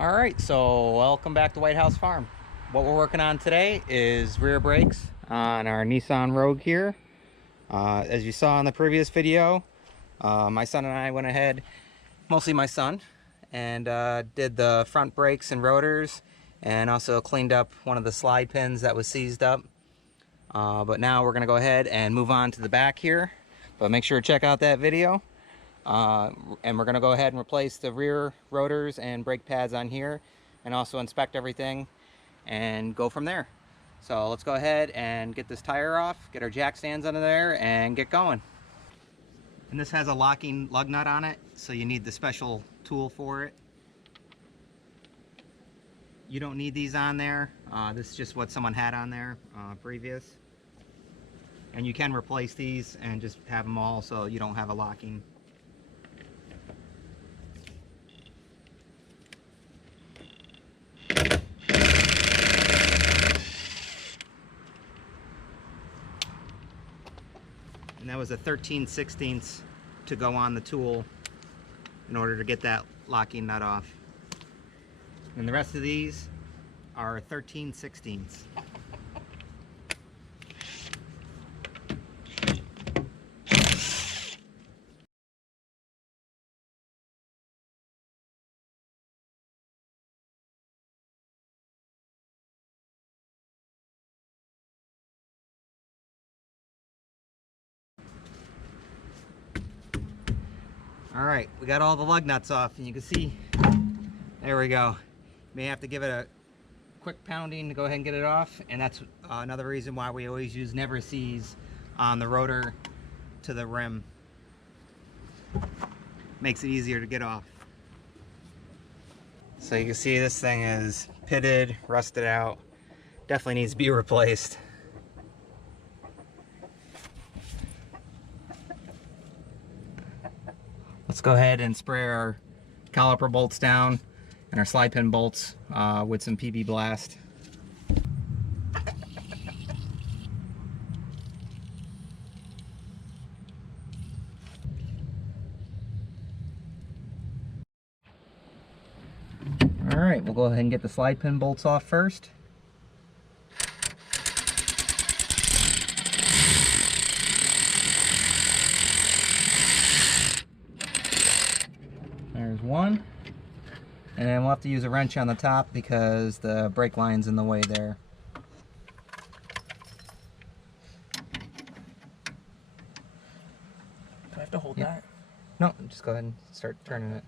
All right, so welcome back to White House Farm. What we're working on today is rear brakes on our Nissan Rogue here. As you saw in the previous video, my son and I went ahead, mostly my son, and did the front brakes and rotors, and also cleaned up one of the slide pins that was seized up. But now we're going to go ahead and move on to the back here. But make sure to check out that video. And we're going to go ahead and replace the rear rotors and brake pads on here, and also inspect everything and go from there. So let's go ahead and get this tire off, get our jack stands under there, and get going. And this has a locking lug nut on it, so you need the special tool for it. You don't need these on there. This is just what someone had on there previous. And you can replace these and just have them all so you don't have a locking. And that was a 13/16 to go on the tool in order to get that locking nut off. And the rest of these are 13/16. All right, we got all the lug nuts off, and you can see, there we go. May have to give it a quick pounding to go ahead and get it off, and that's another reason why we always use never seize on the rotor to the rim. Makes it easier to get off. So you can see this thing is pitted, rusted out, definitely needs to be replaced. Let's go ahead and spray our caliper bolts down and our slide pin bolts with some PB Blast. All right, we'll go ahead and get the slide pin bolts off first. There's one. And then we'll have to use a wrench on the top because the brake line's in the way there. Do I have to hold that? No, just go ahead and start turning it.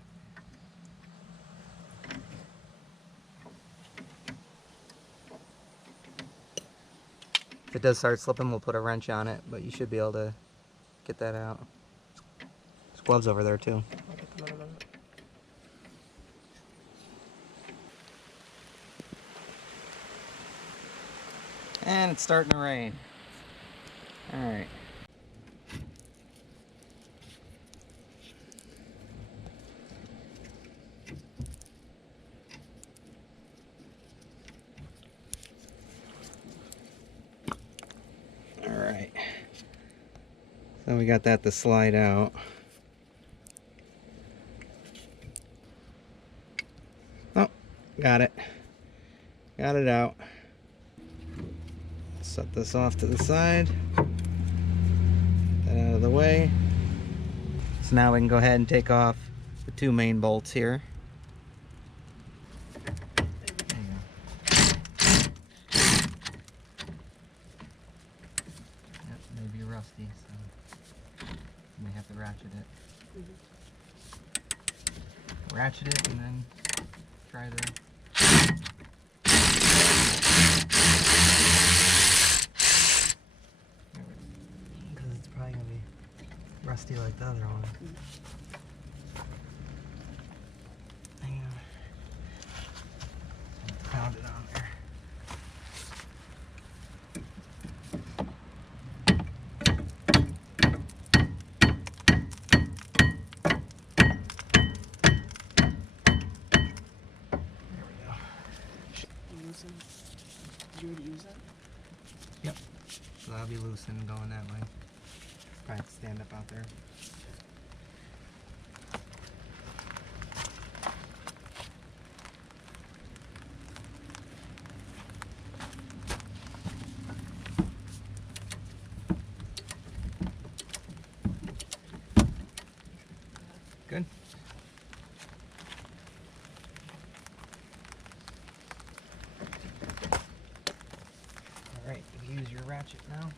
If it does start slipping, we'll put a wrench on it, but you should be able to get that out. There's gloves over there too. I'll get them out of that. And it's starting to rain. All right. All right. So we got that to slide out. Oh, got it. Got it out. Set this off to the side. Get that out of the way. So now we can go ahead and take off the two main bolts here. There you go. Yep, may be rusty, so you may have to ratchet it. Ratchet it and then try the rusty like the other one. Hang on. Pound it on there. There we go. Did you already use that? Yep. So that'll be loose and going that way. Probably have to stand up out there. Good. All right, you use your ratchet now.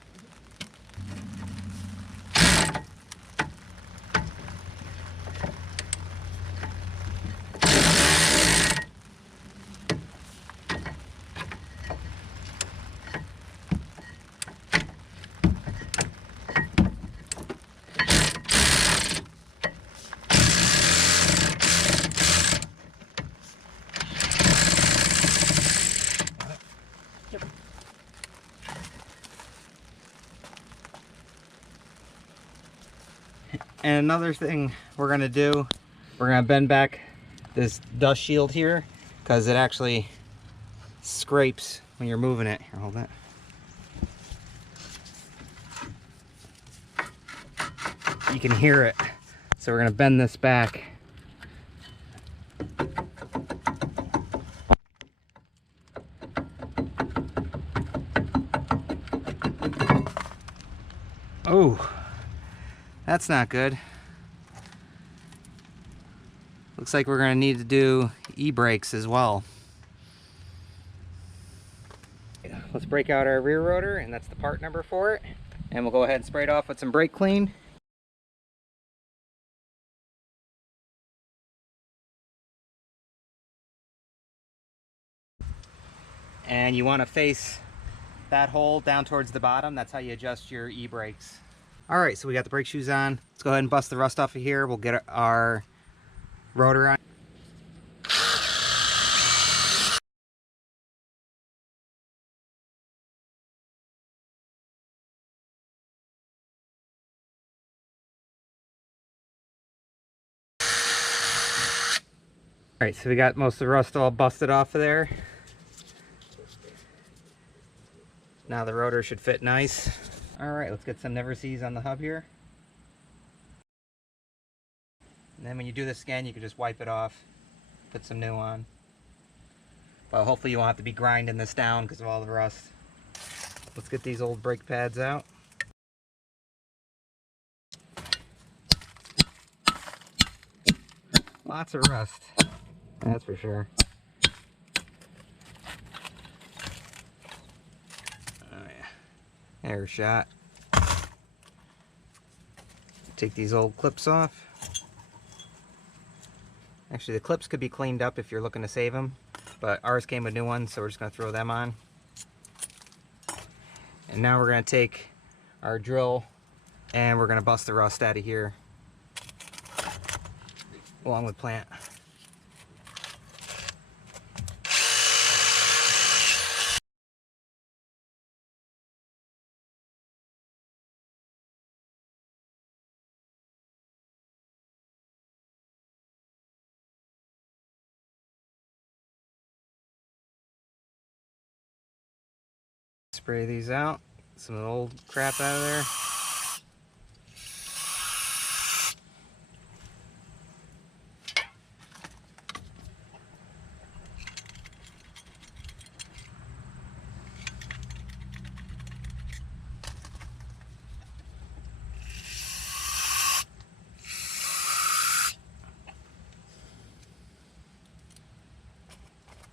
And another thing we're gonna do, we're gonna bend back this dust shield here because it actually scrapes when you're moving it. Here, hold that. You can hear it. So we're gonna bend this back. Oh, that's not good. Looks like we're gonna need to do e-brakes as well. Let's break out our rear rotor, and that's the part number for it. And we'll go ahead and spray it off with some brake clean. And you want to face that hole down towards the bottom. That's how you adjust your e-brakes. All right, so we got the brake shoes on. Let's go ahead and bust the rust off of here. We'll get our rotor on. All right, so we got most of the rust all busted off of there. Now the rotor should fit nice. All right, let's get some never sees on the hub here. And then when you do this again, you can just wipe it off, put some new on. But hopefully you won't have to be grinding this down because of all the rust. Let's get these old brake pads out. Lots of rust, that's for sure. Oh yeah, air shot. Take these old clips off. Actually, the clips could be cleaned up if you're looking to save them, but ours came with new ones, so we're just going to throw them on. And now we're going to take our drill and we're going to bust the rust out of here along with plant. Spray these out, some of the old crap out of there.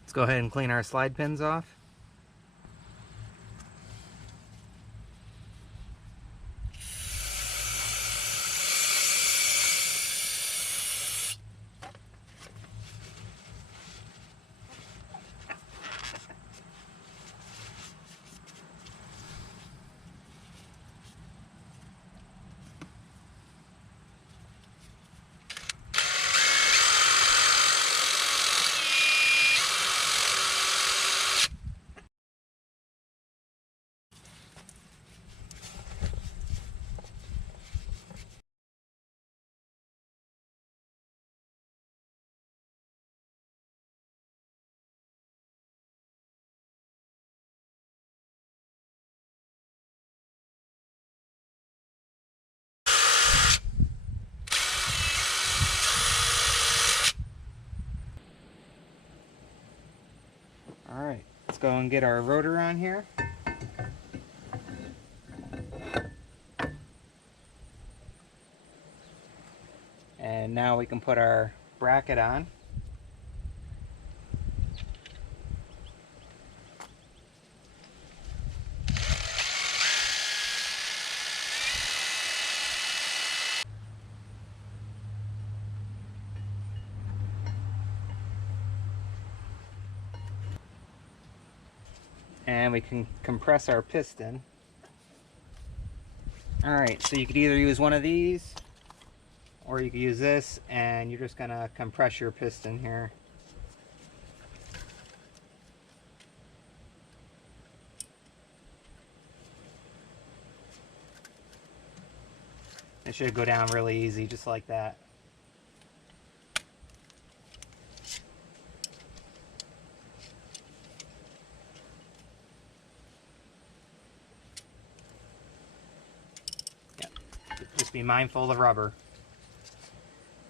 Let's go ahead and clean our slide pins off. Alright, let's go and get our rotor on here. And And now we can put our bracket on. And we can compress our piston. Alright, so you could either use one of these or you could use this, and you're just gonna compress your piston here. It should go down really easy, just like that. Yep. Just be mindful of the rubber.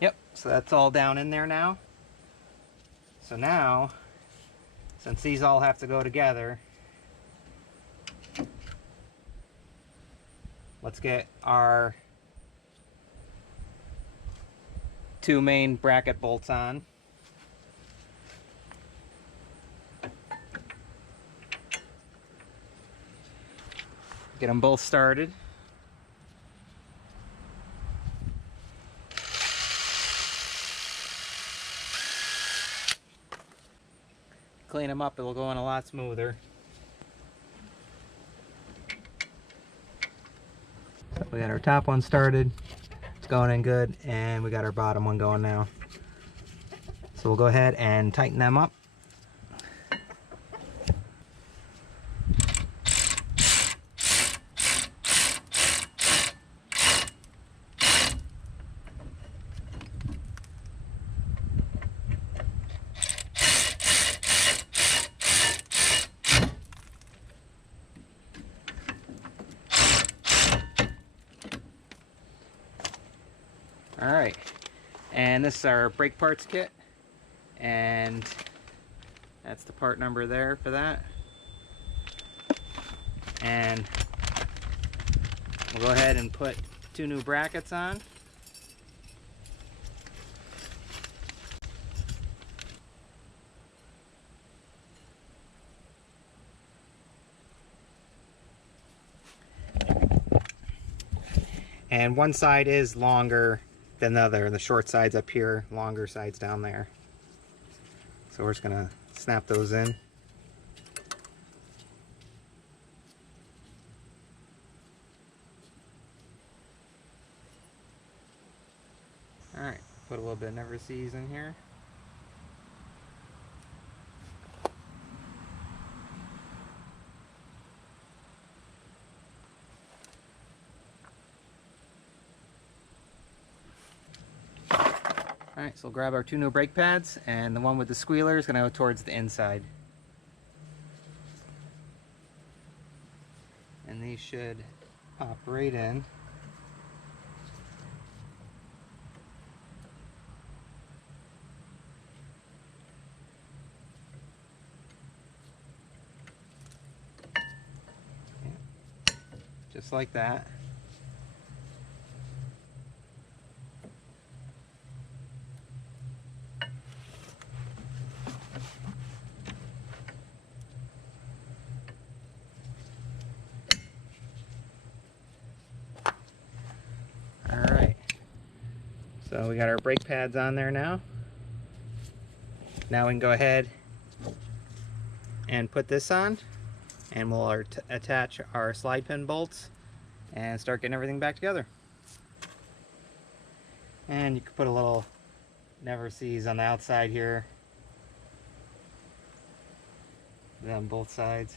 Yep, so that's all down in there now. So now, since these all have to go together, let's get our 2 main bracket bolts on. Get them both started. Clean them up, it'll go in a lot smoother. So we got our top one started, it's going in good, and we got our bottom one going now. So we'll go ahead and tighten them up. Alright, and this is our brake parts kit, and that's the part number there for that. And we'll go ahead and put 2 new brackets on. And one side is longer than the other. The short side's up here, longer side's down there. So we're just gonna snap those in. Alright, put a little bit of never sees in here. Alright, so we'll grab our 2 new brake pads, and the one with the squealer is going to go towards the inside. And these should pop right in. Just like that. Alright, so we got our brake pads on there now. Now we can go ahead and put this on, and we'll attach our slide pin bolts and start getting everything back together. And you can put a little never sees on the outside here, on both sides.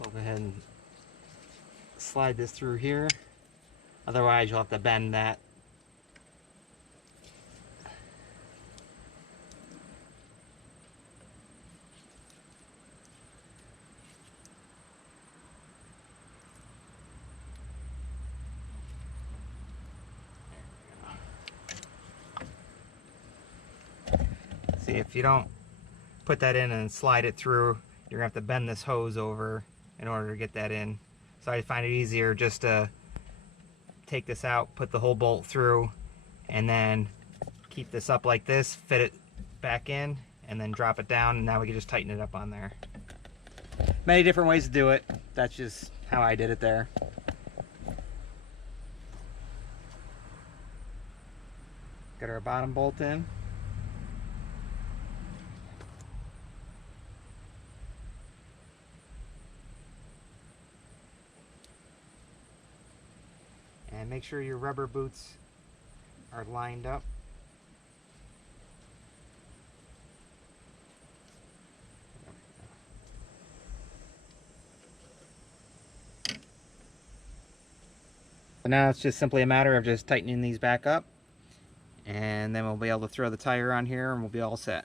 I'll go ahead and slide this through here. Otherwise, you'll have to bend that See, if you don't put that in and slide it through, you're gonna have to bend this hose over in order to get that in. So I find it easier just to take this out, put the whole bolt through, and then keep this up like this, fit it back in, and then drop it down, and now we can just tighten it up on there. Many different ways to do it. That's just how I did it there. Got our bottom bolt in. And make sure your rubber boots are lined up. So now it's just simply a matter of just tightening these back up, and then we'll be able to throw the tire on here and we'll be all set.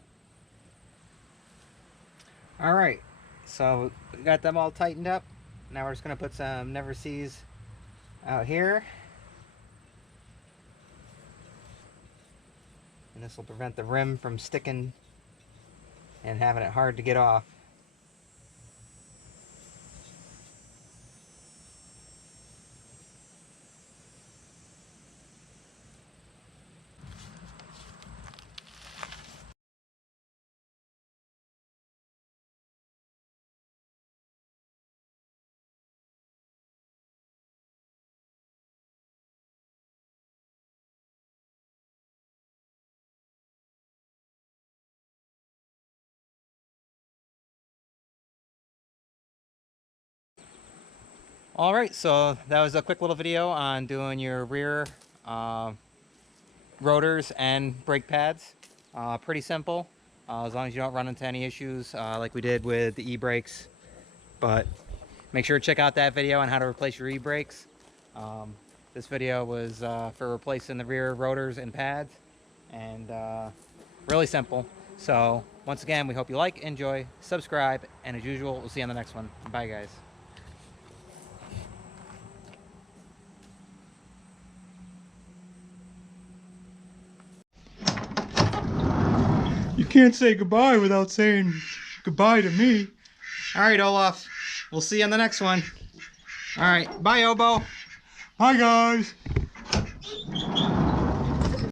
Alright, so we got them all tightened up. Now we're just going to put some Never Sees out here. And this will prevent the rim from sticking and having it hard to get off. Alright, so that was a quick little video on doing your rear rotors and brake pads. Pretty simple, as long as you don't run into any issues like we did with the e-brakes. But make sure to check out that video on how to replace your e-brakes. This video was for replacing the rear rotors and pads, and really simple. So once again, we hope you like, enjoy, subscribe, and as usual, we'll see you on the next one. Bye guys. You can't say goodbye without saying goodbye to me. All right, Olaf. We'll see you on the next one. All right. Bye, Obo. Hi, guys.